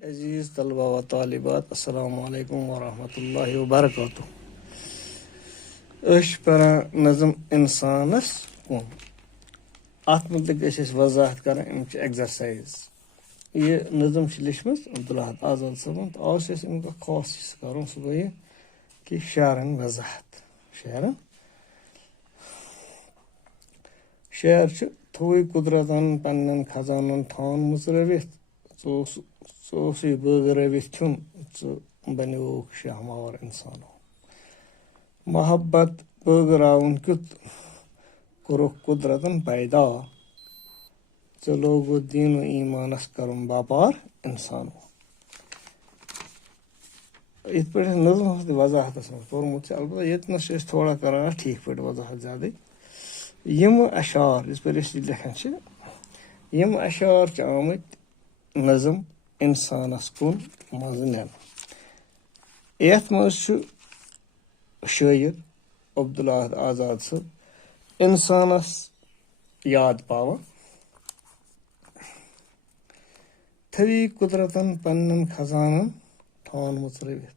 अजीज़ तलबा व तालिबात अस्सलामु अलैकुम व रहमतुल्लाहि व बरकातुहू। परान नज़म इंसानस कुन अत मुतलिक वजाहत कर एक्सरसाइज। ये नज़म लिखम अब्दुल अहद आज़ाद सबन तो आज अमुक खास कर सह गो कि शारन वजाहत। शार थोई कुदरतन पन्न खजानन थान मुचरवित बगरवित थुन बन्योक शहमावर इंसानो। मोहब्बत बगराउन क्युत कोरुख कुदरतन पैदा लोगो दीन ईमानस करुन बापार इंसानो। इत पे नज़म वजाहत पोर्मुत अलबत्ता ये थोड़ा कर ठीक पे वजाहत ज्यादा यम अशार इस पर लिखन यम अशार आमत नज़म इंसानस कुन मज नीन। यथ मज शायर अब्दुल अहद आज़ाद सब इंसानस याद पावा थवी कुदरतन पन्न खजानन थान मुचरवित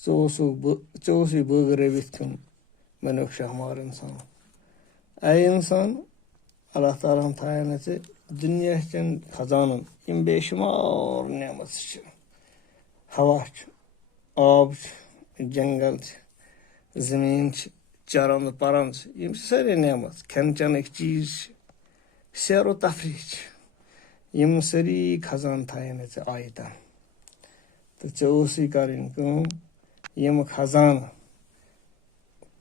चोसी बगरवित थुन बन्योक शहमार इंसान। ऐ इंसान अल्लाह ताला थायन दुनिया चन खजानन यम बेशुमार नेमत हवा आब जंगल जमीन चरन परन यम सारे नेमत खेन चन चीज सैरो तफरी यम सारी खजान थायन आयतन तो कर यम खजान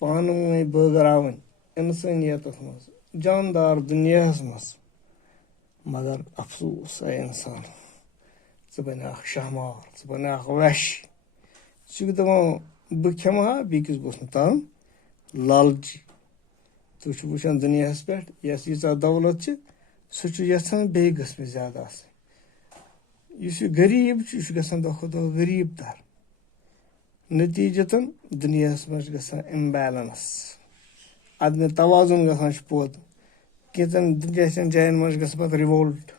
पान बगरावन इंसानियत मज जानदार दुनिया मज। मगर अफसोस ऐ इंसान बन शहमार बन वश दपान बह खेमा बेकिस गोस तरन लालची तुम वुचान दुनिया पे यस यीचा दौलत सह यहां बे गस ज्यादा गरीब गसान दह खुद गरीब तर नतीजतन दुनिया मज गसान इम्बैलेंस अदम तवाजुन गसान पोद कैचन दुनिया जायन मज पे रिवोल्ट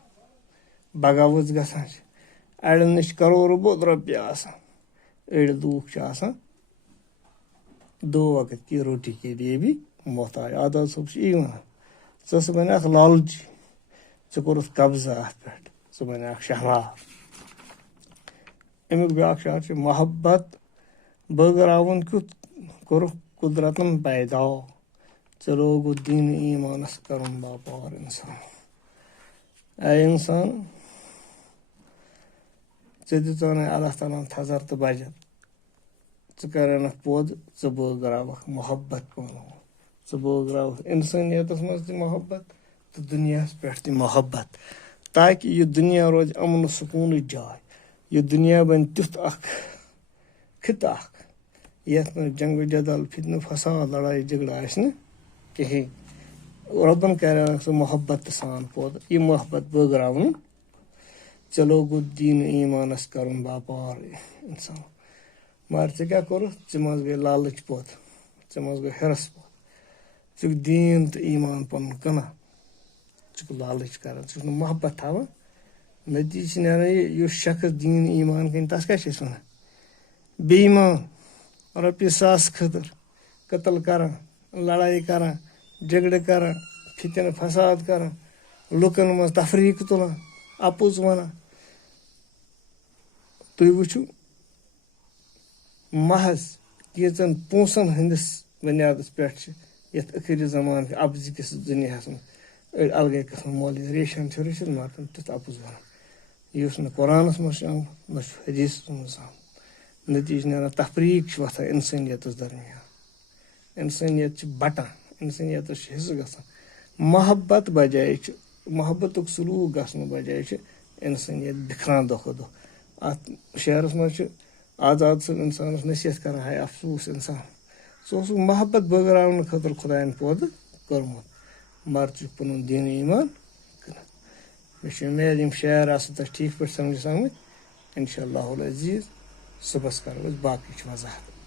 बगावत गसान अड़न नश करोड़ बोद रुपये अड़ लूख दो वक्त की रोटी के लिए भी मोहताज। आज़ाद सब यी वन स बन लालची कोर कब्जा अत पे बन शहमार। अमुक ब्या शार मोहब्बत बगरावन क्युत कोरुख कुदरतन पैदा लोगो दीन ईमानस करुन बापार इंसान। ऐ इंसान दितन अल्लाह ताला थजर तो बजत करन पोद बगरावक मोहब्बत बगराव इंसानियत मज मोहब्बत तो दुनिया पे मोहब्बत ताकि यह दुनिया रोज अमन सुकून जाय। यह दुनिया बन तुथ खित ये जंग जदल फितन फसाद लड़ाई झगड़ा कहीं रबन कर मोहब्बत सान पोद यह मोहब्बत बगरावन लोगो दीन ईमानस करुन बापार इंसान। मगर क्या कोर मज गई लालच पोत मज गई हिरस पोत दीन तो ईमान पन कना लालच कर मोहब्बत थवान नतीज नान यह शख्स दीन ईमान कन तस क्या वन बेईमान रुपये सास खतर कतल कर लड़ाई कर झगड़े कर फितन फसाद कर लुकन मज तफरीक तुलान अपोज वन तुम वुचु महज कैचन पोसन हंदिस बुनियाद पे अखिर जमान अबजिकस दुनिया मज अड़ अलगे कस्म मोल रेशन रचित मगर तुम तुथ अपोज वन यह कुरानस मज न हदीस मज नतीज नान तफरीक वथान इंसानियत दरमियान इंसानियत बटान इंसानियत हिस्स गसान मोहब्बत बजाय मोहब्बत सलूक गसन बजाय इंसानियत बिखरान दह दह। अत शारस मज आज़ाद सब इंसानस नसीहत कर हाय अफसोस इंसान सह मोहब्बत बगरावन खतर खुदायन पौध कर्मुत मगर पुन दीन ईमान मे उम्मीद यम शार ठीक पे समझ आमत इंशाअल्लाह अजीज सुबह करो बाकी वजाहत।